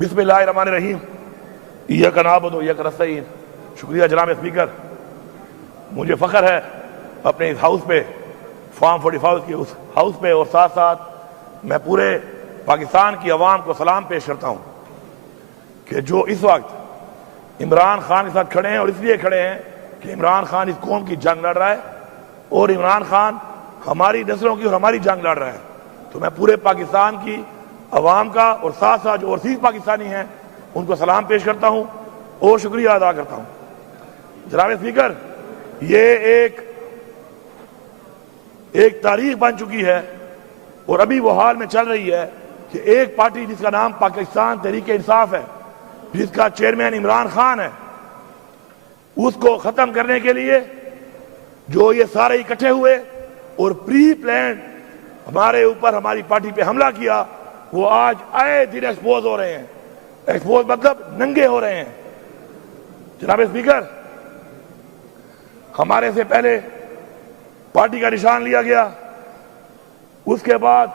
بسم اللہ الرحمن الرحیم ایاک نعبد و ایاک نستعین۔ شکریہ جناب اسپیکر، مجھے فخر ہے اپنے اس ہاؤس پہ، فارم 45 کے اس ہاؤس پہ، اور ساتھ ساتھ میں پورے پاکستان کی عوام کو سلام پیش کرتا ہوں کہ جو اس وقت عمران خان کے ساتھ کھڑے ہیں، اور اس لیے کھڑے ہیں کہ عمران خان اس قوم کی جنگ لڑ رہا ہے اور عمران خان ہماری نسلوں کی اور ہماری جنگ لڑ رہا ہے، تو میں پورے پاکستان کی عوام کا اور ساتھ ساتھ جو اوورسیز پاکستانی ہیں ان کو سلام پیش کرتا ہوں اور شکریہ ادا کرتا ہوں۔ جناب اسپیکر، یہ ایک تاریخ بن چکی ہے اور ابھی وہ حال میں چل رہی ہے کہ ایک پارٹی جس کا نام پاکستان تحریک انصاف ہے، جس کا چیئرمین عمران خان ہے، اس کو ختم کرنے کے لیے جو یہ سارے اکٹھے ہوئے اور پری پلانڈ ہمارے اوپر ہماری پارٹی پہ حملہ کیا، وہ آج آئے دن ایکسپوز ہو رہے ہیں۔ ایکسپوز مطلب ننگے ہو رہے ہیں۔ جناب اسپیکر، ہمارے سے پہلے پارٹی کا نشان لیا گیا، اس کے بعد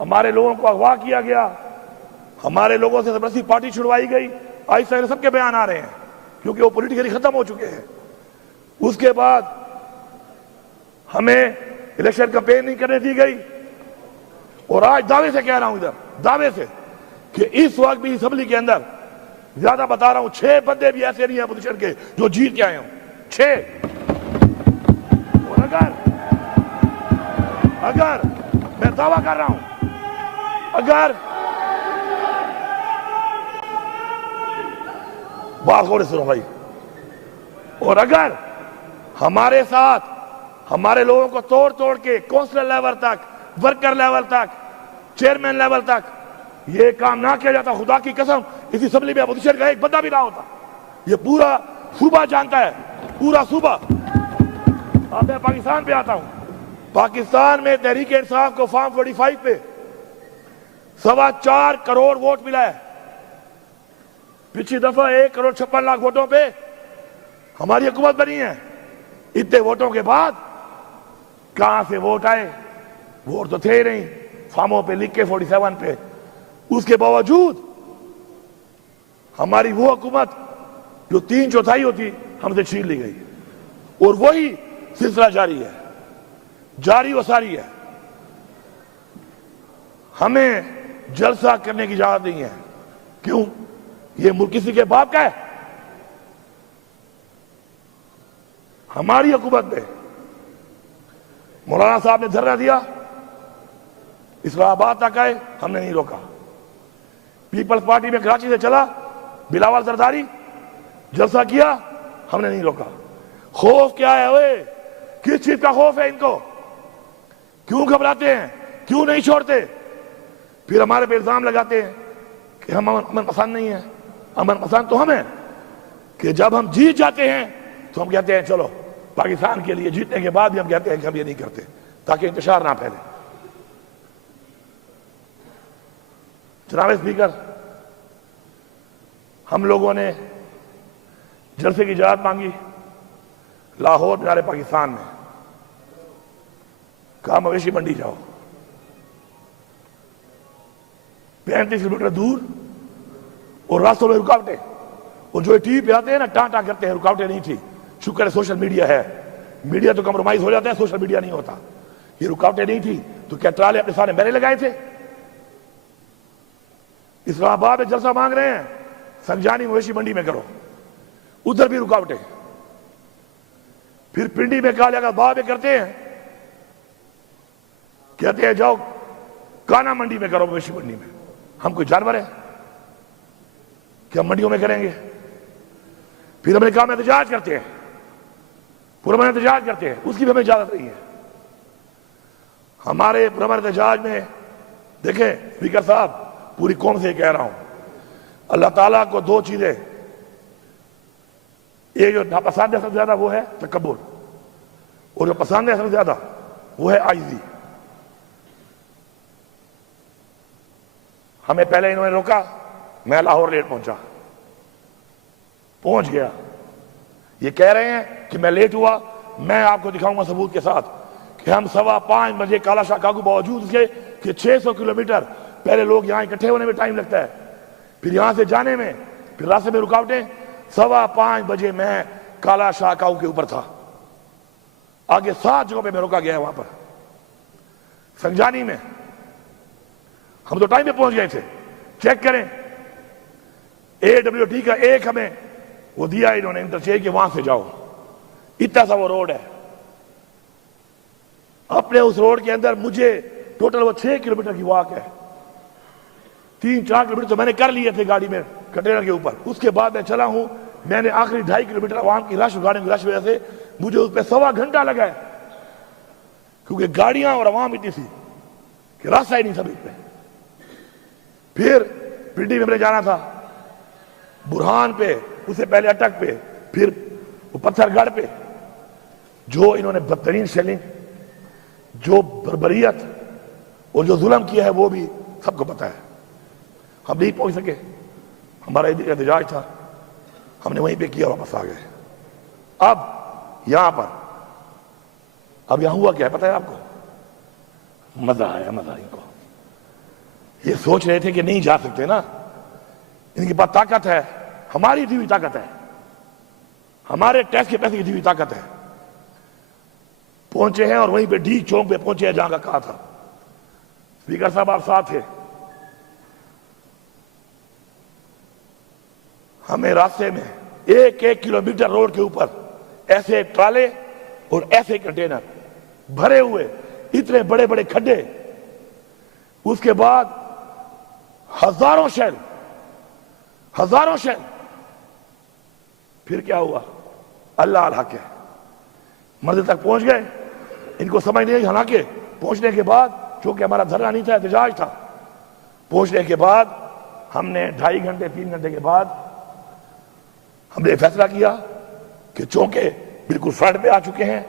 ہمارے لوگوں کو اغوا کیا گیا، ہمارے لوگوں سے زبردستی پارٹی چھڑوائی گئی۔ آہستہ سب کے بیان آ رہے ہیں کیونکہ وہ پولیٹیکلی ختم ہو چکے ہیں۔ اس کے بعد ہمیں الیکشن کمپین نہیں کرنے دی گئی، اور آج دعوے سے کہہ رہا ہوں، ادھر دعوے سے، کہ اس وقت بھی اسمبلی کے اندر زیادہ بتا رہا ہوں 6 بندے بھی ایسے نہیں ہیں اپوزیشن کے جو جیت کے آئے ہوں، 6۔ اور اگر میں دعویٰ کر رہا ہوں، اگر بات غور سے سنو بھائی، اور اگر ہمارے ساتھ ہمارے لوگوں کو توڑ توڑ کے کونسلر لیول تک، ورکر لیول تک، چیئرمین لیول تک یہ کام نہ کیا جاتا، خدا کی قسم اس اسمبلی میں اپوزیشن کا ایک بندہ بھی نہ ہوتا۔ یہ پورا صوبہ جانتا ہے، پورا صوبہ۔ اب میں پاکستان پہ آتا ہوں۔ پاکستان میں تحریک انصاف کو فارم 45 پہ 4.25 کروڑ ووٹ ملا ہے۔ پچھلی دفعہ 1.56 کروڑ ووٹوں پہ ہماری حکومت بنی ہے۔ اتنے ووٹوں کے بعد کہاں سے ووٹ آئے؟ ووٹ تو تھے ہی نہیں، فارموں پہ لکھ کے 47 پہ۔ اس کے باوجود ہماری وہ حکومت جو 3/4 ہوتی ہم سے چھین لی گئی، اور وہی سلسلہ جاری ہے، جاری و ساری ہے۔ ہمیں جلسہ کرنے کی اجازت نہیں ہے۔ کیوں؟ یہ ملک کسی کے باپ کا ہے؟ ہماری حکومت میں مولانا صاحب نے دھرنا دیا، اسلام آباد تک آئے، ہم نے نہیں روکا۔ پیپلز پارٹی میں کراچی سے چلا، بلاول زرداری جلسہ کیا، ہم نے نہیں روکا۔ خوف کیا ہے؟ اوئے کس چیز کا خوف ہے ان کو؟ کیوں گھبراتے ہیں؟ کیوں نہیں چھوڑتے؟ پھر ہمارے پہ الزام لگاتے ہیں کہ ہم امن پسند نہیں ہیں۔ امن پسند تو ہم ہیں کہ جب ہم جیت جاتے ہیں تو ہم کہتے ہیں چلو پاکستان کے لیے، جیتنے کے بعد بھی ہم کہتے ہیں کہ ہم یہ نہیں کرتے تاکہ انتشار نہ پھیلے۔ جناب اسپیکر، ہم لوگوں نے جلسے کی اجازت مانگی لاہور بنارے پاکستان میں، کہا مویشی منڈی جاؤ، 35 کلومیٹر دور، اور راستوں میں رکاوٹیں، اور جو ٹی وی پہ آتے ہیں نا ٹانٹا کرتے ہیں، رکاوٹیں نہیں تھی۔ شکر ہے سوشل میڈیا ہے، میڈیا تو کمپرومائز ہو جاتا ہے، سوشل میڈیا نہیں ہوتا۔ یہ رکاوٹیں نہیں تھی تو کیا ٹرالے اپنے سامنے میرے لگائے تھے؟ اسلام آباد میں جلسہ مانگ رہے ہیں، سنجانی مویشی منڈی میں کرو، ادھر بھی رکاوٹیں۔ پھر پنڈی میں کہا جائے باب میں کرتے ہیں، کہتے ہیں جاؤ کانا منڈی میں کرو، مویشی منڈی میں۔ ہم کوئی جانور ہیں کہ ہم منڈیوں میں کریں گے؟ پھر ہم نے کہا ہم احتجاج کرتے ہیں، پرامن احتجاج کرتے ہیں، اس کی بھی ہمیں اجازت نہیں ہے۔ ہمارے پرامن احتجاج میں دیکھیں اسپیکر صاحب، پوری قوم سے کہہ رہا ہوں، اللہ تعالیٰ کو 2 چیزیں، ایک جو ناپسند ہے سب سے زیادہ وہ ہے تکبر، اور جو پسند ہے سب سے زیادہ وہ ہے عاجزی۔ ہمیں پہلے انہوں نے روکا، میں لاہور لیٹ پہنچ گیا۔ یہ کہہ رہے ہیں کہ میں لیٹ ہوا، میں آپ کو دکھاؤں گا ثبوت کے ساتھ کہ ہم 5:15 بجے کالا شاہ کاغو باوجود اس کے کہ 600 کلومیٹر پہلے لوگ یہاں اکٹھے ہونے میں ٹائم لگتا ہے، پھر یہاں سے جانے میں پھر راستے میں رکاوٹیں. 5:15 بجے میں کالا شاہ کاؤ کے اوپر تھا. آگے 7 جگہوں پہ میں روکا گیا ہے. وہاں پر سنجانی میں ہم تو ٹائم پہ پہنچ گئے تھے. چیک کریں AWT کا ایک ہمیں وہ دیا انہوں نے انٹرچینج کہ وہاں سے جاؤ. اتنا سا وہ روڈ ہے. اپنے اس روڈ کے اندر مجھے ٹوٹل وہ 6 کلومیٹر کی واک ہے. 3-4 کلومیٹر تو میں نے کر لیے تھے گاڑی میں کنٹینر کے اوپر. اس کے بعد میں چلا ہوں. میں نے آخری 2.5 کلومیٹر عوام کی رش گاڑیوں کی رش وجہ سے مجھے اس پہ 1.25 گھنٹہ لگا ہے, کیونکہ گاڑیاں اور عوام اتنی تھی کہ راستہ ہی نہیں تھا بیچ میں. پھر پنڈی میں جانا تھا, برہان پہ, اس سے پہلے اٹک پہ, پھر وہ پتھر گڑھ پہ. جو انہوں نے بدترین شیلنگ, جو بربریت اور جو ظلم کیا ہے وہ بھی سب کو پتا ہے. ہم نہیں پہنچ سکے, ہمارا احتجاج تھا, ہم نے وہیں پہ کیا, واپس آ گئے. اب یہاں پر اب یہاں ہوا کیا ہے پتہ ہے آپ کو؟ مزہ آیا, مزہ ان کو. یہ سوچ رہے تھے کہ نہیں جا سکتے نا, ان کے پاس طاقت ہے, ہماری دی ہوئی طاقت ہے, ہمارے ٹیکس کے پیسے کی دی ہوئی طاقت ہے. پہنچے ہیں اور وہیں پہ ڈی چوک پہ پہنچے ہیں جہاں کا کہا تھا. اسپیکر صاحب آپ ساتھ تھے. ہمیں راستے میں 1 کلومیٹر روڈ کے اوپر ایسے ٹرالے اور ایسے کنٹینر بھرے ہوئے, اتنے بڑے بڑے کھڈے, اس کے بعد ہزاروں شیل. پھر کیا ہوا؟ اللہ الحق ہے. منزل تک پہنچ گئے. ان کو سمجھ نہیں, حالانکہ پہنچنے کے بعد, چونکہ ہمارا دھرنا نہیں تھا, احتجاج تھا, پہنچنے کے بعد ہم نے 2.5 گھنٹے 3 گھنٹے کے بعد ہم نے فیصلہ کیا کہ چونکہ بالکل فرنٹ پہ آ چکے ہیں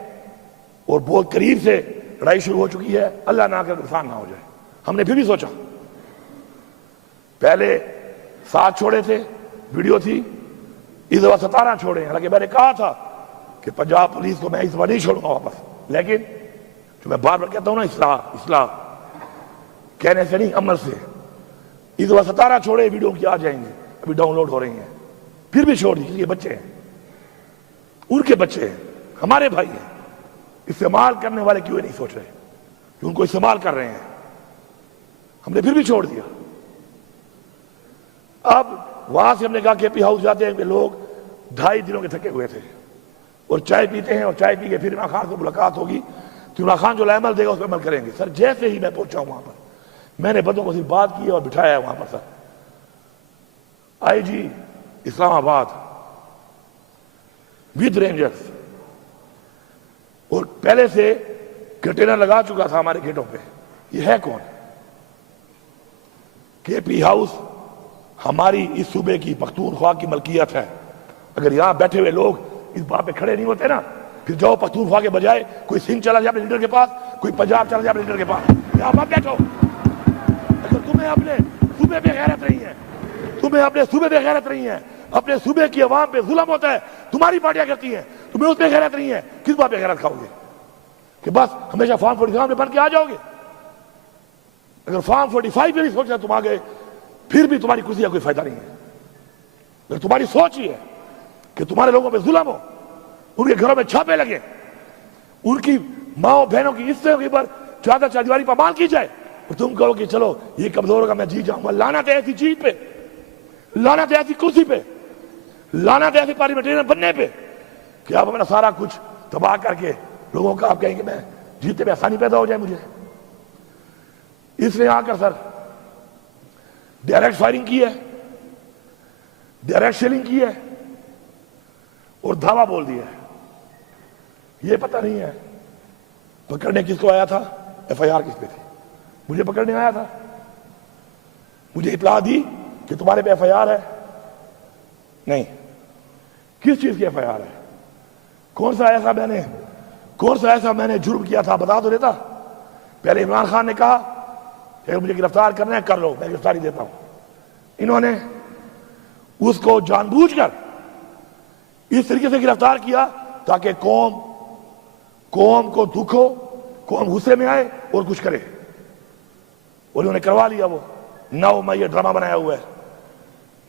اور بہت قریب سے لڑائی شروع ہو چکی ہے, اللہ نہ کرے نقصان نہ ہو جائے. ہم نے پھر بھی سوچا, پہلے 7 چھوڑے تھے, ویڈیو تھی, اس دفعہ 17 چھوڑے. حالانکہ میں نے کہا تھا کہ پنجاب پولیس کو میں اس دفعہ نہیں چھوڑوں گا واپس, لیکن جو میں بار بار کہتا ہوں نا, اصلاح کہنے سے نہیں, عمل سے. اس دفعہ 17 چھوڑے, ویڈیو کی آ جائیں گے, ابھی ڈاؤن لوڈ ہو رہی ہیں. پھر بھی چھوڑ دی, کیونکہ یہ بچے ہیں, ان کے بچے ہیں, ہمارے بھائی ہیں. استعمال کرنے والے کیوں نہیں سوچ رہے کہ ان کو استعمال کر رہے ہیں؟ ہم نے پھر بھی چھوڑ دیا. اب وہاں سے ہم نے کہا کہ پی ہاؤس جاتے ہیں کہ لوگ 2.5 دنوں کے تھکے ہوئے تھے اور چائے پیتے ہیں, اور چائے پی کے پھر عمران خان سے ملاقات ہوگی تو عمران خان جو عمل دے گا اس پہ عمل کریں گے. سر جیسے ہی میں پہنچا ہوں وہاں پر, میں نے بندوں کو صرف بات کی اور بٹھایا ہے وہاں پر. سر IG اسلام آباد ود رینجرز, اور پہلے سے کنٹینر لگا چکا تھا ہمارے گیٹوں پہ. یہ ہے کون؟ کے پی ہاؤس ہماری اس صوبے کی پختونخوا کی ملکیت ہے. اگر یہاں بیٹھے ہوئے لوگ اس بات پہ کھڑے نہیں ہوتے نا, پھر جاؤ پختونخوا کے بجائے کوئی سندھ چلا جائے اپنے لیڈر کے پاس, کوئی پنجاب چلا جائے اپنے لیڈر کے پاس. یہاں مت بیٹھو. اگر تمہیں اپنے صوبے پہ غیرت نہیں ہے, تمہیں اپنے صوبے پہ غیرت نہیں ہے, اپنے صوبے کی عوام پہ ظلم ہوتا ہے, تمہاری پارٹیاں کرتی ہیں, تمہیں اس پہ غیرت نہیں ہے, کس بات پہ غیرت کھاؤ گے؟ کہ بس ہمیشہ فارم 45 میں بن کے آ جاؤ گے؟ اگر فارم 45 میں بھی سوچنا تم آ گئے, پھر بھی تمہاری کرسی کا کوئی فائدہ نہیں ہے. اگر تمہاری سوچ ہی ہے کہ تمہارے لوگوں پہ ظلم ہو, ان کے گھروں میں چھاپے لگے, ان کی ماں بہنوں کی عزتوں کے اوپر چادر چاردیواری پامال کی جائے, اور تم کہو کہ چلو یہ کمزور ہوگا میں جیت جاؤں گا. لعنت ہے ایسی چیز پہ, لعنت ہے ایسی کرسی پہ, لعنت ہے ایسی پارلیمنٹرین بننے پہ کہ آپ اپنا سارا کچھ تباہ کر کے لوگوں کا آپ کہیں کہ میں جیتے میں آسانی پیدا ہو جائے مجھے. اس نے آ کر سر ڈائریکٹ فائرنگ کی ہے, ڈائریکٹ شیلنگ کی ہے, اور دھاوا بول دیا ہے. یہ پتہ نہیں ہے پکڑنے کس کو آیا تھا, FIR کس پہ تھی. مجھے پکڑنے آیا تھا, مجھے اطلاع دی کہ تمہارے پہ FIR ہے. نہیں, کس چیز کی FIR ہے؟ کون سا ایسا میں نے جرم کیا تھا بتا تو دیتا. پہلے عمران خان نے کہا کہ مجھے گرفتار کرنا ہے, کر لو, میں گرفتاری دیتا ہوں. انہوں نے اس کو جان بوجھ کر اس طریقے سے گرفتار کیا تاکہ قوم کو دکھ ہو, قوم غصے میں آئے اور کچھ کرے, اور انہوں نے کروا لیا. وہ 9 مئی یہ ڈرامہ بنایا ہوا ہے.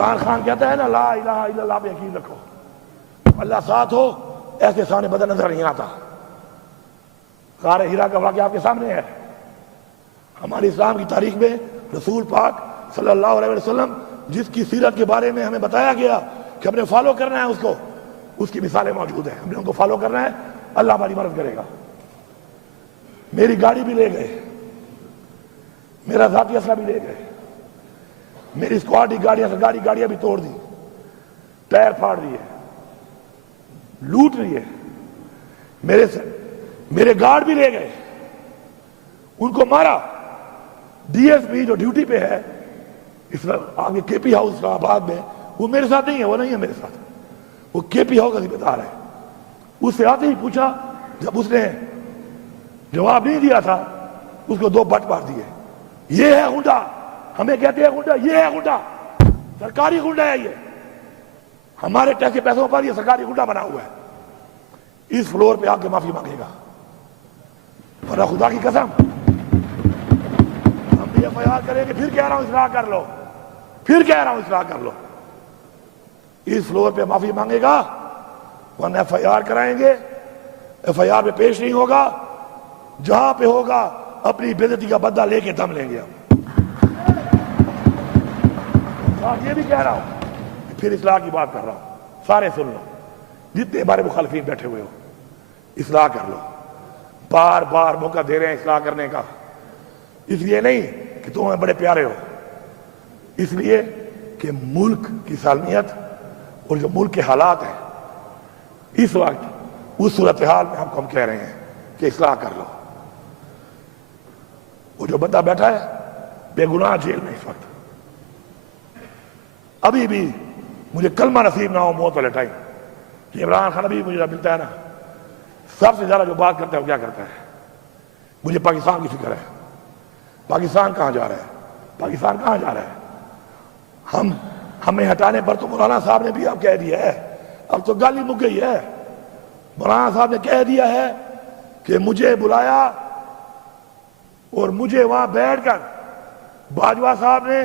عمران خان کہتا ہے نا لا الہ الا اللہ پہ یقین رکھو، اللہ ساتھ ہو، ایسے سامنے بدل نظر نہیں آتا۔ غار ہیرا کا واقعہ آپ کے سامنے ہے۔ ہماری اسلام کی تاریخ میں رسول پاک صلی اللہ علیہ وسلم جس کی سیرت کے بارے میں ہمیں بتایا گیا کہ ہم نے فالو کرنا ہے اس کو، اس کی مثالیں موجود ہیں، ہم نے ان کو فالو کرنا ہے، اللہ ہماری مدد کرے گا۔ میری گاڑی بھی لے گئے، میرا ذاتی اسلحہ بھی لے گئے، میری اسکواڈ گاڑیاں بھی توڑ دی، ٹائر پھاڑ دیے، لوٹ لیے، میرے گارڈ بھی لے گئے، ان کو مارا۔ ڈی ایس پی جو ڈیوٹی پہ ہے آگے کے پی ہاؤس اسلام آباد میں، وہ میرے ساتھ نہیں ہے، وہ نہیں ہے میرے ساتھ، وہ کے پی ہاؤس کا ذمہ دار ہے۔ اس سے آتے ہی پوچھا، جب اس نے جواب نہیں دیا تھا اس کو 2 بٹ مار دیے۔ یہ ہے غنڈا، ہمیں کہتے ہیں غنڈا، یہ ہے غنڈا، سرکاری غنڈا ہے، یہ ہمارے ٹیکس کے پیسوں پر یہ سرکاری غنڈا بنا ہوا ہے۔ اس فلور پہ آ کے معافی مانگے گا، ورنہ خدا کی قسم ہم بھی ایف آئی آر کریں گے، پھر کہہ رہا ہوں اصلاح کر لو، پھر کہہ رہا ہوں اصلاح کر لو۔ اس فلور پہ معافی مانگے گا، ورنہ ایف آئی آر کرائیں گے، ایف آئی آر پہ پیش نہیں ہوگا، جہاں پہ ہوگا اپنی بے عزتی کا بدلہ لے کے دم لیں گے ہم۔ یہ بھی کہہ رہا ہوں، پھر اصلاح کی بات کر رہا ہوں، سارے سن لو، جتنے ہمارے مخالفین بیٹھے ہوئے ہو، اصلاح کر لو۔ بار بار موقع دے رہے ہیں اصلاح کرنے کا، اس لیے نہیں کہ تم ہمیں بڑے پیارے ہو، اس لیے کہ ملک کی سالمیت اور جو ملک کے حالات ہیں اس وقت، اس صورتحال میں ہم کہہ رہے ہیں کہ اصلاح کر لو۔ وہ جو بندہ بیٹھا ہے بے گناہ جیل میں اس وقت، ابھی بھی مجھے کلمہ نصیب نہ ہو موت والے ٹائم کہ عمران خان ابھی مجھے ملتا ہے نا، سب سے زیادہ جو بات کرتا ہے وہ کیا کرتا ہے؟ مجھے پاکستان کی فکر ہے، پاکستان کہاں جا رہا ہے، پاکستان کہاں جا رہا ہے؟ ہمیں ہٹانے پر تو مولانا صاحب نے بھی اب کہہ دیا ہے، اب تو گالی مک گئی ہے، مولانا صاحب نے کہہ دیا ہے کہ مجھے بلایا اور مجھے وہاں بیٹھ کر باجوہ صاحب نے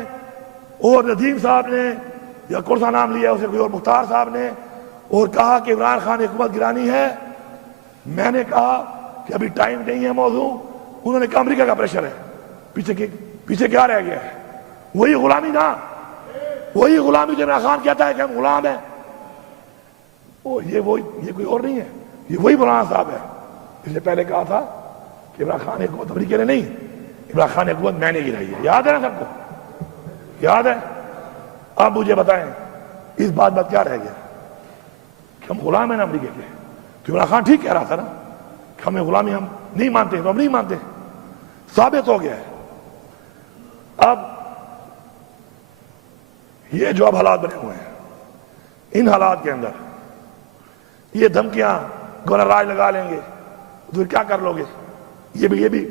اور ندیم صاحب نے یا کون سا نام لیا اسے کوئی اور مختار صاحب نے، اور کہا کہ عمران خان حکومت گرانی ہے۔ میں نے کہا کہ ابھی ٹائم نہیں ہے موضوع، انہوں نے کہا امریکہ کا پریشر ہے، پیچھے کیا رہ گیا ہے؟ وہی غلامی نا، وہی غلامی جو عمران خان کہتا ہے کہ ہم غلام ہیں، یہ کوئی اور نہیں ہے، یہ وہی مولانا صاحب ہے۔ اس نے پہلے کہا تھا کہ عمران خان حکومت امریکہ نے نہیں، عمران خان حکومت میں نے گرائی ہے، یاد ہے نا سب کو؟ یاد ہے؟ اب مجھے بتائیں اس بات کیا رہ گیا کہ ہم غلام ہیں نا امریکہ کے؟ تو عمران خان ٹھیک کہہ رہا تھا نا کہ ہمیں غلامی ہم نہیں مانتے، تو ہم نہیں مانتے، ثابت ہو گیا ہے۔ اب یہ جو اب حالات بنے ہوئے ہیں، ان حالات کے اندر یہ دھمکیاں گورنر راج لگا لیں گے تو پھر کیا کر لو گے؟ یہ بھی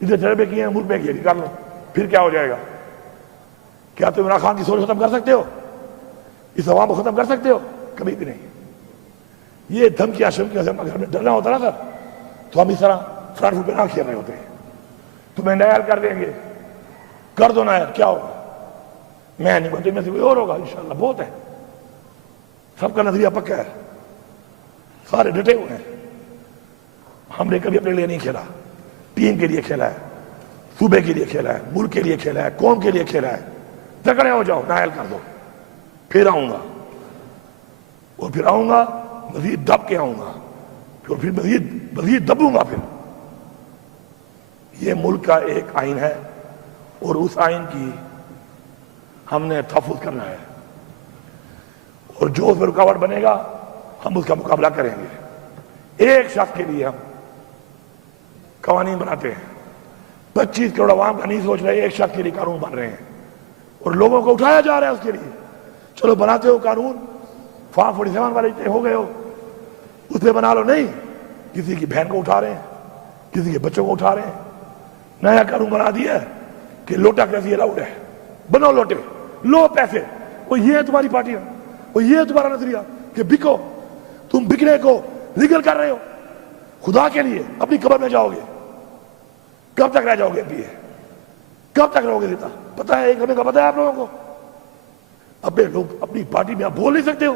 ادھر تجربے کیے ہیں، ملک میں کیے، کر لو، پھر کیا ہو جائے گا؟ کیا تم عمران خان کی سوچ ختم کر سکتے ہو؟ اس عوام کو ختم کر سکتے ہو؟ کبھی بھی نہیں۔ یہ دھمکیاں شمکیاں سے اگر ہمیں ڈرنا ہوتا نا سر، تو ہم اس طرح فرنٹ فٹ پہ نہ کھیل رہے ہوتے ہیں۔ تمہیں نائل کر دیں گے، کر دو نائل، کیا ہوگا؟ میں نہیں بولتے، میں سے کوئی اور ہوگا انشاءاللہ، بہت ہے، سب کا نظریہ پکا ہے، سارے ڈٹے ہوئے ہیں۔ ہم نے کبھی اپنے لیے نہیں کھیلا، ٹیم کے لیے کھیلا ہے، صوبے کے لیے کھیلا ہے، ملک کے لیے کھیلا ہے، قوم کے لیے کھیلا ہے۔ تکڑے ہو جاؤ، نائل کر دو، پھر آؤں گا، اور پھر آؤں گا مزید دب کے آؤں گا، پھر مزید دبوں گا۔ پھر یہ ملک کا ایک آئین ہے، اور اس آئین کی ہم نے تحفظ کرنا ہے، اور جو اس میں رکاوٹ بنے گا ہم اس کا مقابلہ کریں گے۔ ایک شخص کے لیے ہم قوانین بناتے ہیں، 25 کروڑ عوام کا نہیں سوچ رہے، ایک شخص کے لیے قانون بن رہے ہیں، اور لوگوں کو اٹھایا جا رہا ہے اس کے لیے۔ چلو بناتے ہو قانون، فارم 47 والے ہو گئے ہو، اس پہ بنا لو، نہیں، کسی کی بہن کو اٹھا رہے ہیں، کسی کے بچوں کو اٹھا رہے ہیں۔ نیا قانون بنا دیا ہے کہ لوٹا کیسی الاؤڈ ہے، بنو لوٹے، لو پیسے، وہ یہ ہے تمہاری پارٹی، وہ یہ ہے تمہارا نظریہ کہ بکو، تم بکنے کو لیگل کر رہے ہو۔ خدا کے لیے اپنی قبر میں جاؤ گے، کب تک رہ جاؤ گے؟ کب تک رہو گے زندہ؟ پتہ ہے ایک ہمیں کا پتہ ہے آپ لوگوں کو؟ اپنے لوگ اپنی پارٹی میں آپ بول نہیں سکتے ہو؟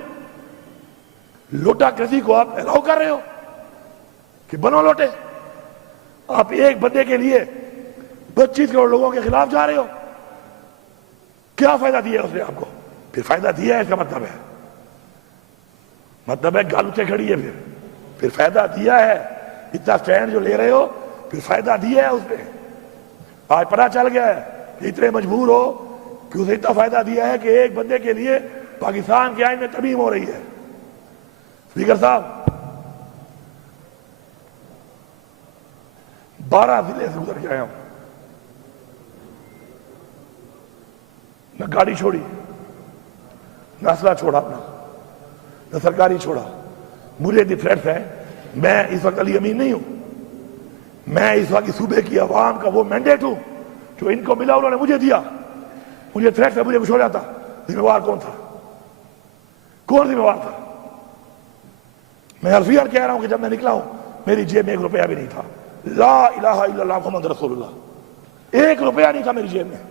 لوٹا کرسی کو آپ الاؤ کر رہے ہو کہ بنو لوٹے؟ آپ ایک بندے کے لیے 25 کروڑ لوگوں کے خلاف جا رہے ہو. کیا فائدہ دیا ہے اس نے آپ کو؟ پھر فائدہ دیا ہے اس کا مطلب ہے گال اٹھے کھڑی ہے. پھر فائدہ دیا ہے. اتنا سٹینڈ جو لے رہے ہو پھر فائدہ دیا ہے اس نے. آج پتہ چل گیا ہے کہ اتنے مجبور ہو کہ اسے اتنا فائدہ دیا ہے کہ ایک بندے کے لیے پاکستان کے آئین میں ترمیم ہو رہی ہے. اسپیکر صاحب 12 ضلع سے گزر کے آیا ہوں. نہ گاڑی چھوڑی، نہ اسلحہ چھوڑا اپنا، نہ سرکاری چھوڑا. مجھے اتنی تھریٹس ہے. میں اس وقت علی امین نہیں ہوں. میں اس وقت صوبے کی عوام کا وہ مینڈیٹ ہوں جو ان کو ملا، انہوں نے مجھے دیا. مجھے تھریٹس ہے، مجھے کچھ ہو جاتا. ذمہ وار کون تھا؟ کون ذمہ وار تھا؟ میں حرفیاً کہہ رہا ہوں کہ جب میں نکلا ہوں میری جیب میں 1 روپیہ بھی نہیں تھا. لا الہ الا اللہ محمد رسول اللہ. 1 روپیہ نہیں تھا میری جیب میں.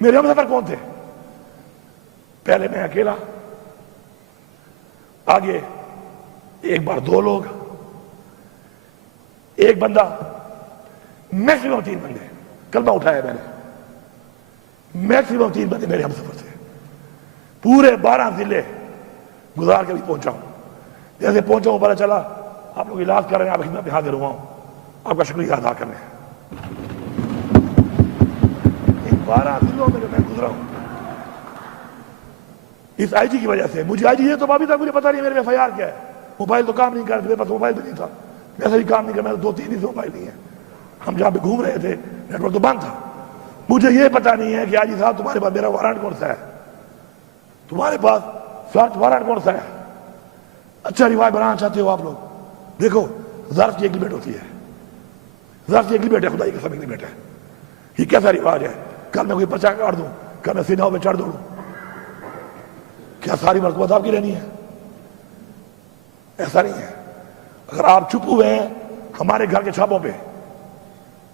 میرے ہم سفر کون تھے؟ پہلے میں اکیلا، آگے ایک بار 2 لوگ، ایک بندہ، میکسیمم 3 بندے. کلمہ اٹھایا میں نے. میکسیمم 3 بندے میرے ہم سفر تھے. پورے 12 ضلع گزار کے بھی پہنچا ہوں. جیسے پہنچا ہوں پتہ چلا آپ لوگ علاج کر رہے ہیں، آپ خدمت میں حاضر ہوا ہوں. آپ کا شکریہ ادا کرنے. ان 12 ضلعوں میں جو میں گزرا ہوں اس آئی جی کی وجہ سے. مجھے آئی جی یہ تو ابھی تک مجھے پتا نہیں میرے ایف آئی آر کیا ہے. موبائل تو کام نہیں کر، میرے پاس موبائل بھی نہیں تھا. ویسے بھی کام نہیں کر، میں 2-3 دن سے موبائل نہیں ہے. ہم جہاں پہ گھوم رہے تھے نیٹ ورک تو بند تھا. مجھے یہ پتا نہیں ہے کہ آئی جی صاحب تمہارے پاس میرا وارنٹ کون سا ہے، تمہارے پاس سرچ وارنٹ کون سا ہے. اچھا روایت بنانا چاہتے ہو آپ لوگ؟ دیکھو ظرف کی ایک لمٹ ہوتی ہے. ظرف کی ایک لمٹ ہے، خدائی کی سب ایک لمٹ ہے. یہ کیسا رواج ہے؟ کل میں کوئی پرچہ کاٹ دوں، کل میں سیناؤں میں چڑھ دوڑوں، کیا ساری مرکوبت آپ کی رہنی ہے؟ ایسا نہیں ہے. اگر آپ چھپ ہوئے ہیں ہمارے گھر کے چھاپوں پہ،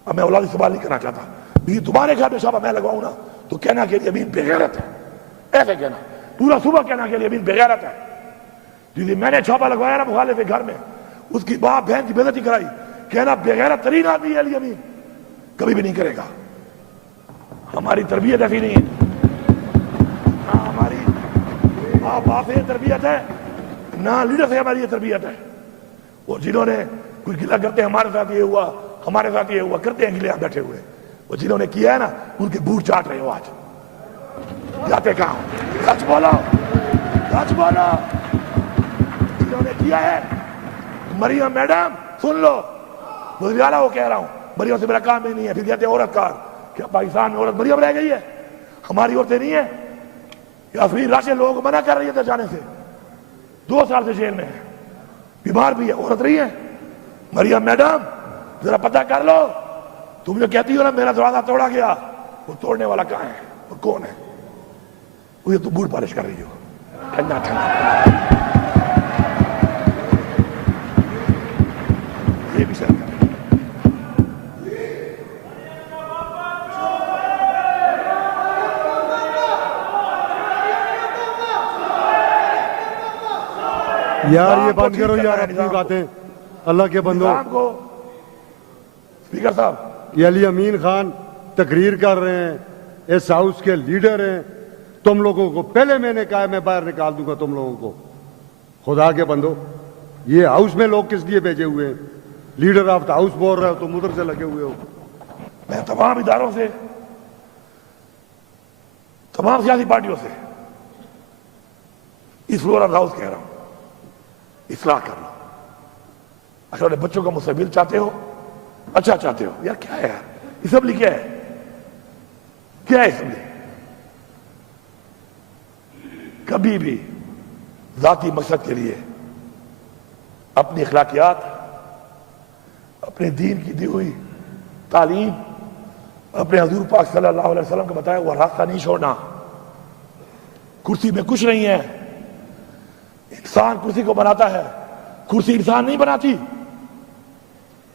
اب میں اولادی سوال نہیں کرنا چاہتا، لیکن تمہارے گھر پہ چھاپا میں لگواؤں نا تو کہنا کہ امین بے غیرت ہے. ایسے کہنا پورا صبح کہنا کہ امین بے غیرت ہے. جس میں نے چھاپا لگوایا نا مخالف کے گھر میں، اس کی باپ بہن کی بے عزتی کرائی، کہنا بے غیرت ترین آدمی ہے علی امین. کبھی بھی نہیں کرے گا. ہماری تربیت ایسی نہیں ہے. نہ ہماری باپ سے تربیت ہے، نہ لیڈر سے ہماری یہ تربیت ہے. اور جنہوں نے کچھ گلا کرتے ہیں ہمارے ساتھ یہ ہوا، ہمارے ساتھ یہ ہوا، کرتے ہیں گلے آپ بیٹھے ہوئے. اور جنہوں نے کیا ہے نا ان کے بوٹ چاٹ رہے ہو. آج جاتے کہاں ہو؟ سچ بولو، سچ بولو. جنہوں نے کیا ہے، مریم میڈم سن لو، وزیر اعلیٰ وہ کہہ رہا ہوں، مریم سے میرا کام ہی نہیں ہے. پھر کہتے ہیں عورت کار. کیا پاکستان میں عورت مریم رہ گئی ہے؟ ہماری عورتیں نہیں ہیں. افرین راشد لوگوں کو منع کر رہی ہے جانے سے. 2 سال سے جیل میں ہے، بیمار بھی ہے، عورت رہی ہے. مریم میڈم ذرا پتہ کر لو. تم جو کہتی ہو نا میرا دروازہ توڑا گیا، وہ توڑنے والا کہاں ہے اور کون ہے؟ وہ یہ تو بوٹ پالش کر رہی ہو. ٹھنڈا ٹھنڈا یہ بھی شرم ہے. یار یہ بند کرو یار اپنی باتیں، اللہ کے بندو. اسپیکر صاحب یہ علی امین خان تقریر کر رہے ہیں، اس ہاؤس کے لیڈر ہیں. تم لوگوں کو پہلے میں نے کہا میں باہر نکال دوں گا تم لوگوں کو. خدا کے بندو، یہ ہاؤس میں لوگ کس لیے بھیجے ہوئے ہیں؟ لیڈر آف دا ہاؤس بول رہے ہو، تم ادھر سے لگے ہوئے ہو. میں تمام اداروں سے، تمام سیاسی پارٹیوں سے اس فلور آف ہاؤس کہہ رہا ہوں، اصلاح کر لو. اچھا بچوں کا مستقبل چاہتے ہو، اچھا چاہتے ہو. یار کیا ہے یار اسمبلی؟ کیا ہے، کیا ہے اسمبلی؟ کبھی بھی ذاتی مقصد کے لیے اپنی اخلاقیات، اپنے دین کی دی ہوئی تعلیم، اپنے حضور پاک صلی اللہ علیہ وسلم کا بتایا وہ راستہ نہیں چھوڑنا. کرسی میں کچھ نہیں ہے. انسان کرسی کو بناتا ہے، کرسی انسان نہیں بناتی.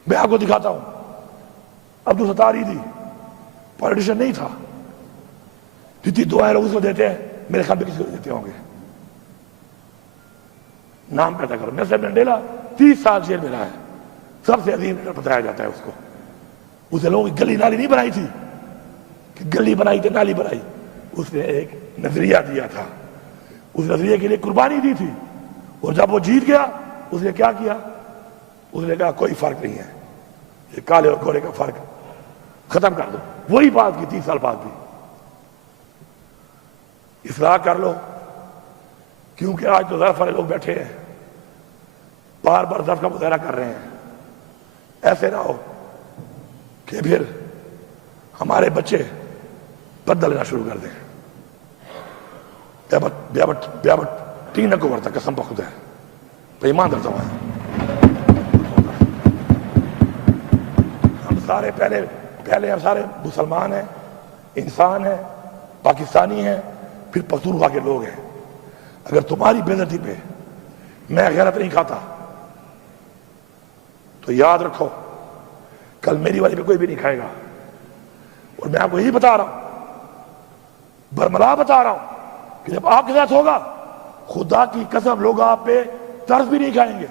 میں آپ کو دکھاتا ہوں، عبدالستار ایدھی پولیٹیشن نہیں تھا. جتنی دعائیں لوگ اس کو دیتے ہیں میرے خیال میں کسی کو دیتے ہوں گے. نام پیدا کرو. نیلسن منڈیلا 30 سال جیل میں رہا ہے, سب سے عظیم لیڈر بتایا جاتا ہے اس کو. اسے لوگوں کی گلی نالی نہیں بنائی تھی کہ گلی بنائی تو نالی بنائی, اس نے ایک نظریہ دیا تھا, اس نظریے کے لیے قربانی دی تھی, اور جب وہ جیت گیا اس نے کیا کیا؟ اس نے کہا کوئی فرق نہیں ہے, یہ کالے اور گورے کا فرق ختم کر دو. وہی بات کی 30 سال بعد بھی. اصلاح کر لو, کیونکہ آج تو ظرف والے لوگ بیٹھے ہیں بار بار ظرف کا مظاہرہ کر رہے ہیں. ایسے نہ ہو کہ پھر ہمارے بچے پردہ لینا شروع کر دیں. بیابٹ تین کو ورتا قسم پہ خدا ہے, پہ ایمان درتا ہوا ہے. ہم سارے پہلے ہم سارے مسلمان ہیں, انسان ہیں, پاکستانی ہیں, پھر پختونخوا کے لوگ ہیں. اگر تمہاری بے عزتی پہ میں غیرت نہیں کھاتا تو یاد رکھو کل میری والی پہ کوئی بھی نہیں کھائے گا. اور میں آپ کو یہی بتا رہا ہوں, برملا بتا رہا ہوں کہ جب آپ کے ساتھ ہوگا خدا کی قسم لوگ آپ پہ ترس بھی نہیں کھائیں گے.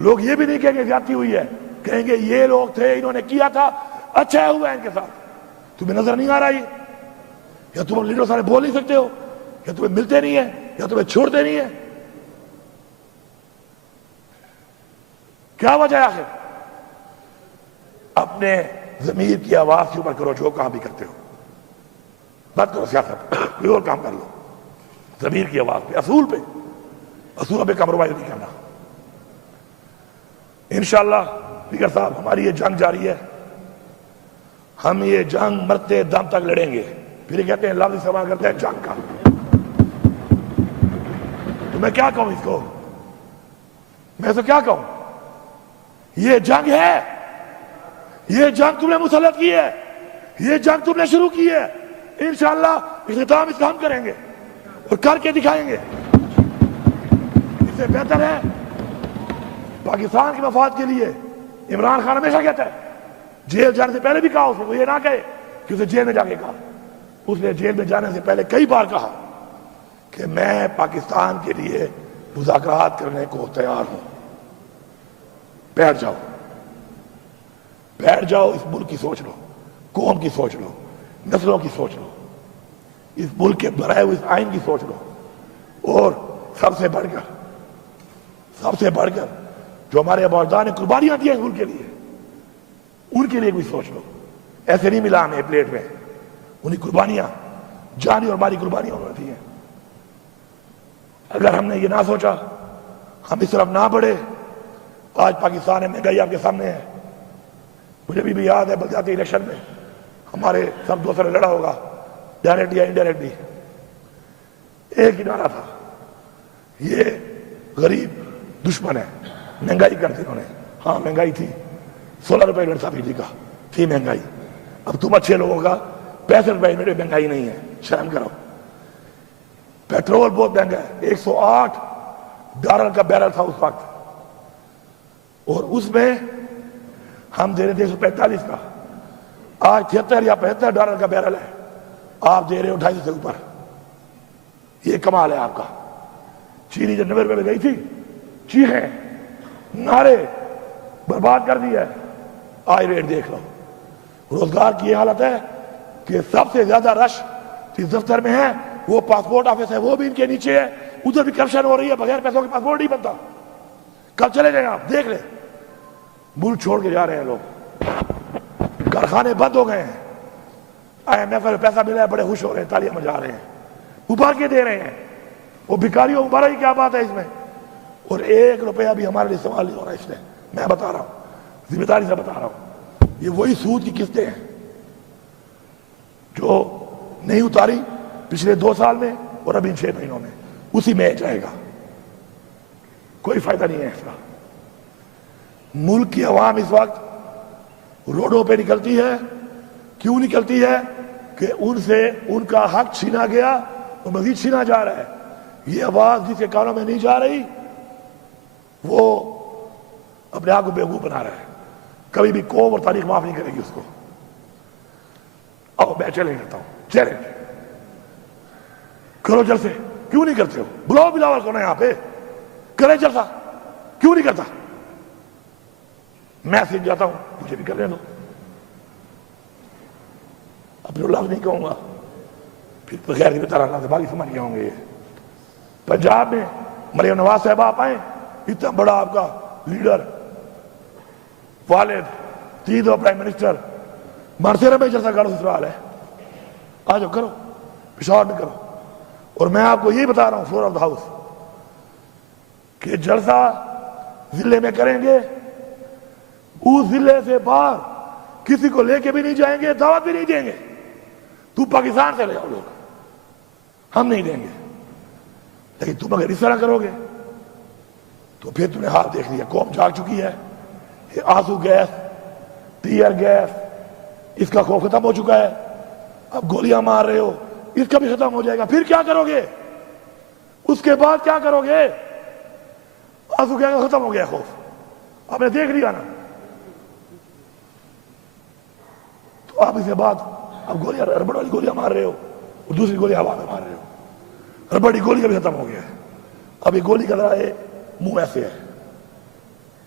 لوگ یہ بھی نہیں کہیں گے زیادتی ہوئی ہے, کہیں گے یہ لوگ تھے انہوں نے کیا تھا, اچھا ہوا ہے ان کے ساتھ. تمہیں نظر نہیں آ رہا یہ, یا تم لیڈر سارے بول نہیں سکتے ہو, یا تمہیں ملتے نہیں ہیں, یا تمہیں چھوڑتے نہیں ہیں؟ کیا وجہ ہے آخر؟ اپنے ضمیر کی آواز کے اوپر کرو جو کام بھی کرتے ہو. بات کرو سیاست, کوئی اور کام کر لو. ضمیر کی آواز پہ, اصول پہ, اصولوں پہ کمپرومائز نہیں کرنا. انشاءاللہ اسپیکر صاحب ہماری یہ جنگ جاری ہے, ہم یہ جنگ مرتے دم تک لڑیں گے. پھر یہ کہتے ہیں لفظ استعمال کرتے ہیں جنگ کا. تو میں کیا کہوں اس کو, میں تو کیا کہوں؟ یہ جنگ ہے, یہ جنگ تم نے مسلط کی ہے, یہ جنگ تم نے شروع کی ہے. انشاءاللہ اختتام اس کا ہم کریں گے اور کر کے دکھائیں گے. اس سے بہتر ہے پاکستان کے مفاد کے لیے. عمران خان ہمیشہ کہتا ہے, جیل جانے سے پہلے بھی کہا اس نے, وہ یہ نہ کہے کہ اسے جیل میں جا کے کہا. اس نے جیل میں جانے سے پہلے کئی بار کہا کہ میں پاکستان کے لیے مذاکرات کرنے کو تیار ہوں. بیٹھ جاؤ, بیٹھ جاؤ, اس ملک کی سوچ لو, قوم کی سوچ لو, نسلوں کی سوچ لو, اس ملک کے بنائے ہوئے اس آئین کی سوچ لو, اور سب سے بڑھ کر جو ہمارے اباؤجداد نے قربانیاں دی ہیں اس ملک کے لیے, ان کے لیے کوئی سوچ لو. ایسے نہیں ملا ہمیں پلیٹ میں, انہیں قربانیاں, جانی اور مالی قربانیاں انہوں نے دی ہیں. اگر ہم نے یہ نہ سوچا, ہم اس طرف نہ بڑھے, آج پاکستان میں مہنگائی آپ کے سامنے ہے. مجھے بھی یاد ہے بلدیاتی الیکشن میں ہمارے سب دوسرے لڑا ہوگا, ڈائریکٹ یا انڈائریکٹلی, ایک ہی نعرہ تھا, یہ غریب دشمن ہے. مہنگائی کر دی انہوں نے, ہاں مہنگائی تھی, 16 روپے یونٹ تھا بجلی کا, تھی مہنگائی. اب تم اچھے لوگوں کا 65 روپے یونٹ مہنگائی نہیں ہے, شرم کرو. پیٹرول بہت مہنگا ہے, 108 ڈالر کا بیرل تھا اس وقت, اور اس میں ہم دے رہے تھے 145 کا. آج 73 یا 75 ڈالر کا بیرل ہے, آپ دے رہے ہو 250 سے اوپر. یہ کمال ہے آپ کا. چینی جب 90 روپے میں گئی تھی, چیخیں, نعرے, برباد کر دیا ہے. آج ریٹ دیکھ لو. روزگار کی یہ حالت ہے کہ سب سے زیادہ رش جس دفتر میں ہے وہ پاسپورٹ آفس ہے, وہ بھی ان کے نیچے ہے. ادھر بھی کرپشن ہو رہی ہے, بغیر پیسوں کے پاسپورٹ نہیں بنتا. کل چلے جائیں آپ, دیکھ لیں, ملک چھوڑ کے جا رہے ہیں لوگ, کارخانے بند ہو گئے ہیں. IMF میں پیسہ ملا ہے, بڑے خوش ہو رہے ہیں, تالیاں بجا رہے ہیں, ابھار کے دے رہے ہیں. وہ بھکاریوں ابھارا ہی کیا بات ہے اس میں, اور 1 روپیہ بھی ہمارے لیے استعمال نہیں ہو رہا اس میں. میں بتا رہا ہوں, ذمہ داری سے بتا رہا ہوں, یہ وہی سود کی قسطیں ہیں جو نہیں اتاری پچھلے 2 سال میں اور ابھی 6 مہینوں میں, اسی میں جائے گا. کوئی فائدہ نہیں ہے اس کا. ملک کی عوام اس وقت روڈوں پہ نکلتی ہے. کیوں نکلتی ہے؟ کہ ان سے ان کا حق چھینا گیا اور مزید چھینا جا رہا ہے. یہ آواز جس کے کانوں میں نہیں جا رہی وہ اپنے آپ کو بیوقوف بنا رہا ہے. کبھی بھی قوم اور تاریخ معاف نہیں کرے گی اس کو. آؤ میں چیلنج کرتا ہوں, چیلنج. کرو جلسے، کیوں نہیں کرتے ہو؟ بلاؤ بلاول کو نا یہاں پہ، کرے جلسہ، کیوں نہیں کرتا؟ میں سیکھ جاتا ہوں، مجھے بھی کرنے دو، اپنے اللہ نہیں کہوں گا، پھر بغیر کی طرح اللہ سے باقی سمجھ گئے ہوں گے۔ پنجاب میں مریم نواز صاحب آپ آئیں، اتنا بڑا آپ کا لیڈر، والد، تین دو پرائم منسٹر، مرسے میں جلسہ کرو، سسرال ہے، آ جاؤ کرو، پشاور میں کرو۔ اور میں آپ کو یہی بتا رہا ہوں فلور آف دا ہاؤس کہ جلسہ ضلع میں کریں گے، اس ضلع سے باہر کسی کو لے کے بھی نہیں جائیں گے، دعوت بھی نہیں دیں گے۔ تو پاکستان سے لے آؤ لوگ، ہم نہیں دیں گے، لیکن تم اگر اس طرح کرو گے تو پھر تم نے حال دیکھ لیا، قوم جاگ چکی ہے۔ یہ آنسو گیس، ٹیئر گیس، اس کا خوف ختم ہو چکا ہے، اب گولیاں مار رہے ہو، اس کا بھی ختم ہو جائے گا، پھر کیا کرو گے؟ اس کے بعد کیا کرو گے؟ آنسو گیس ختم ہو گیا خوف، آپ نے دیکھ لیا نا، تو آپ اس کے بعد اب گولیاں، ربڑ والی گولیاں مار رہے ہو اور دوسری گولی ہوا میں مار رہے ہو، ربڑ کی گولی کا بھی ختم ہو گیا ہے، اب یہ گولی کا ذرا منہ ایسے ہے،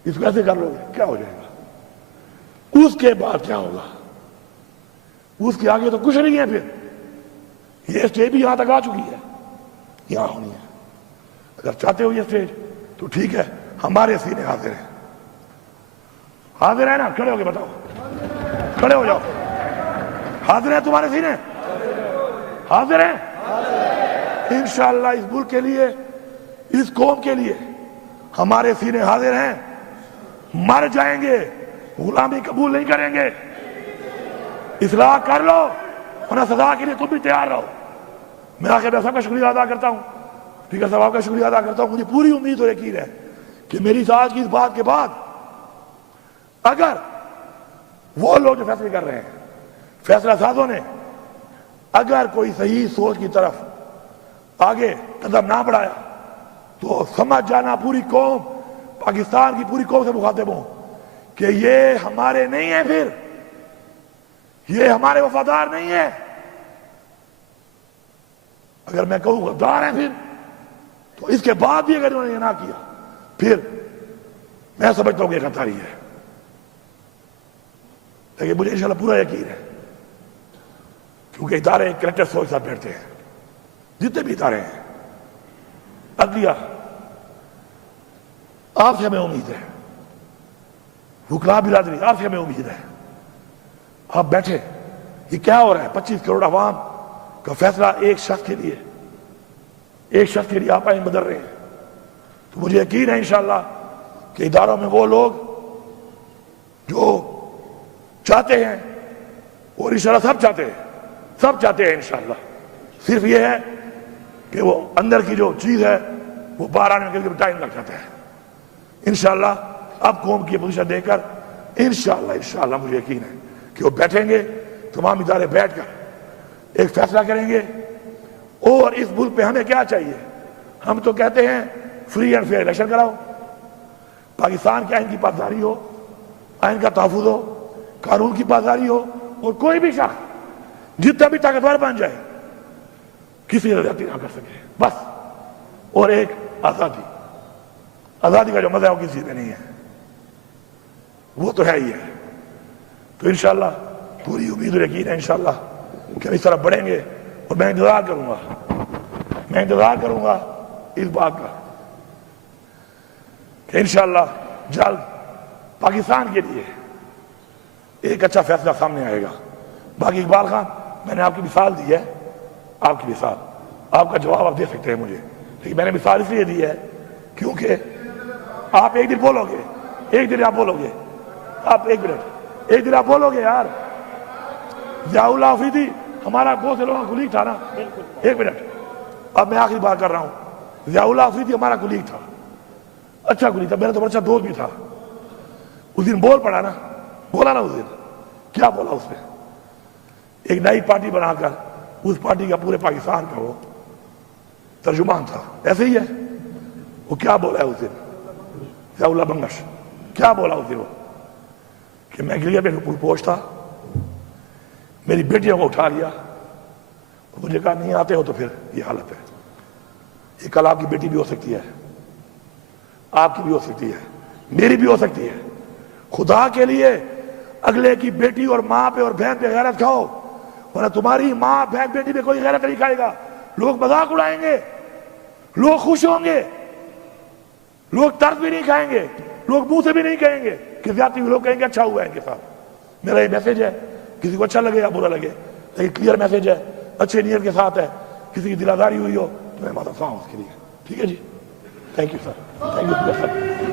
اس کو ایسے کر لو گے کیا ہو جائے گا؟ اس کے بعد کیا ہوگا؟ اس کے آگے تو کچھ نہیں ہے۔ پھر یہ اسٹیج بھی یہاں تک آ چکی ہے، یہاں ہونی ہے۔ اگر چاہتے ہو یہ اسٹیج تو ٹھیک ہے، ہمارے سینے حاضر ہیں، حاضر ہے نا؟ کھڑے ہو کے بتاؤ، کھڑے ہو جاؤ، حاضر ہیں تمہارے سینے؟ حاضر ہیں انشاءاللہ۔ اس ملک کے لیے، اس قوم کے لیے ہمارے سینے حاضر ہیں، مر جائیں گے، غلامی قبول نہیں کریں گے۔ اصلاح کر لو، ورنہ سزا کے لیے تم بھی تیار رہو۔ میں آخر میں سب کا شکریہ ادا کرتا ہوں، ٹھیک ہے، صاحب کا شکریہ ادا کرتا ہوں۔ مجھے پوری امید اور یقین ہے کہ میری ساتھ کی اس بات کے بعد اگر وہ لوگ جو فیصلے کر رہے ہیں، فیصلہ سازوں نے اگر کوئی صحیح سوچ کی طرف آگے قدم نہ بڑھایا تو سمجھ جانا پوری قوم، پاکستان کی پوری قوم سے مخاطب ہوں کہ یہ ہمارے نہیں ہیں، پھر یہ ہمارے وفادار نہیں ہیں۔ اگر میں کہوں غدار ہیں پھر، تو اس کے بعد بھی اگر انہوں نے یہ نہ کیا پھر میں سمجھتا ہوں کہ غداری ہے۔ لیکن مجھے انشاءاللہ پورا یقین ہے، کیونکہ ادارے کریکٹر سوچ ساتھ بیٹھتے ہیں، جتنے بھی ادارے ہیں، عدلیہ، آپ سے ہمیں امید ہے، حکام برادری، آپ سے ہمیں امید ہے، آپ بیٹھے، یہ کیا ہو رہا ہے؟ 25 کروڑ عوام کا فیصلہ ایک شخص کے لیے، ایک شخص کے لیے آپ آئین بدل رہے ہیں۔ تو مجھے یقین ہے انشاءاللہ کہ اداروں میں وہ لوگ جو چاہتے ہیں، اور انشاءاللہ سب چاہتے ہیں، سب چاہتے ہیں انشاءاللہ، صرف یہ ہے کہ وہ اندر کی جو چیز ہے وہ باہر آنے میں ٹائم لگ جاتا ہے۔ انشاءاللہ اب قوم کی پوزیشن دے کر انشاءاللہ مجھے یقین ہے کہ وہ بیٹھیں گے، تمام ادارے بیٹھ کر ایک فیصلہ کریں گے۔ اور اس ملک پہ ہمیں کیا چاہیے؟ ہم تو کہتے ہیں فری اینڈ فیئر الیکشن کراؤ، پاکستان کے آئین کی پاسداری ہو، آئین کا تحفظ ہو، قانون کی پاسداری ہو، اور کوئی بھی شخص جتنا بھی طاقتور بن جائے کسی سے زیادتی نہ کر سکے، بس۔ اور ایک آزادی، آزادی کا جو مزہ ہے وہ کسی میں نہیں ہے، وہ تو ہے ہی ہے۔ تو انشاءاللہ پوری امید اور یقین ہے انشاءاللہ کہ ہم اس طرح بڑھیں گے، اور میں انتظار کروں گا اس بات کا کہ انشاءاللہ جلد پاکستان کے لیے ایک اچھا فیصلہ سامنے آئے گا۔ باقی اقبال خان، میں نے آپ کی مثال دی ہے، آپ کی مثال، آپ کا جواب آپ دے سکتے ہیں مجھے، لیکن میں نے مثال اس لیے دی ہے کیونکہ آپ ایک دن بولو گے، ایک دن آپ بولو گے، آپ ایک دن آپ بولو گے یار، ضیاء اللہ آفریدی ہمارا بہت سے لوگوں کا کلیگ تھا نا، ایک منٹ، اب میں آخری بات کر رہا ہوں۔ ضیاء اللہ آفریدی ہمارا کلیگ تھا، اچھا کلیگ تھا، میرا تو اچھا دوست بھی تھا۔ اس دن بولا نا اس دن کیا بولا اس نے؟ ایک نئی پارٹی بنا کر اس پارٹی کا پورے پاکستان کا وہ ترجمان تھا، ایسے ہی ہے۔ وہ کیا بولا ہے اس دن ضیاء اللہ بنگش؟ کیا بولا اس دن وہ کہ میں گلیئر میں پوچھ تھا، میری بیٹیوں کو اٹھا لیا مجھے کہا نہیں آتے ہو تو پھر یہ حالت ہے. یہ کل آپ کی بیٹی بھی ہو سکتی ہے, آپ کی بھی ہو سکتی ہے, میری بھی ہو سکتی ہے. خدا کے لیے اگلے کی بیٹی اور ماں پہ اور بہن پہ غیرت کھاؤ, ورنہ تمہاری ماں بہن بیٹی پہ کوئی غیرت نہیں کھائے گا. لوگ مذاق اڑائیں گے, لوگ خوش ہوں گے, لوگ طرز بھی نہیں کھائیں گے, لوگ منہ سے بھی نہیں کہیں گے کہ زیادتی, لوگ کہیں گے اچھا ہوا ہے ان کے ساتھ. میرا یہ میسج ہے, کسی کو اچھا لگے یا برا لگے, لیکن کلیئر میسج ہے, اچھے نیت کے ساتھ ہے. کسی کی دل آزاری ہوئی ہو تو میں معذرت خواہ ہوں اس کے لیے. ٹھیک ہے جی, thank you sir, thank you sir.